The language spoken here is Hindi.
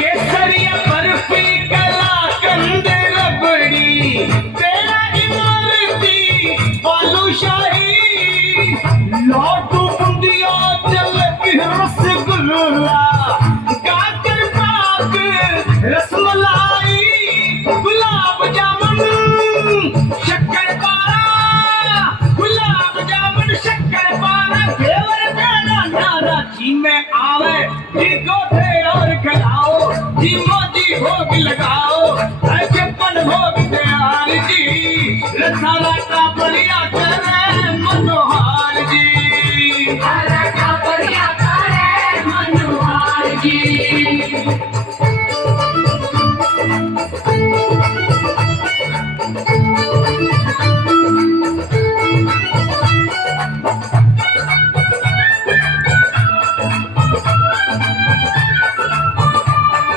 केसरिया बर्फी कलाकंद रबड़ी पेड़ा इमरती बालूशाही लड्डू बूंदिया जलेबी रसगुल्ला गाजर पाक रसमलाई गुलाब जामुन शक्कर पारा गुलाब जामुन शक्कर पारा घेवर देना नारा जी में आवे जी को दे और खिलाओ जी मोजी भोग लगाओ छप्पन भोग तैयार जी रसाला का बढ़िया करे मनोहार जी हरा का बढ़िया करे मनोहार जी।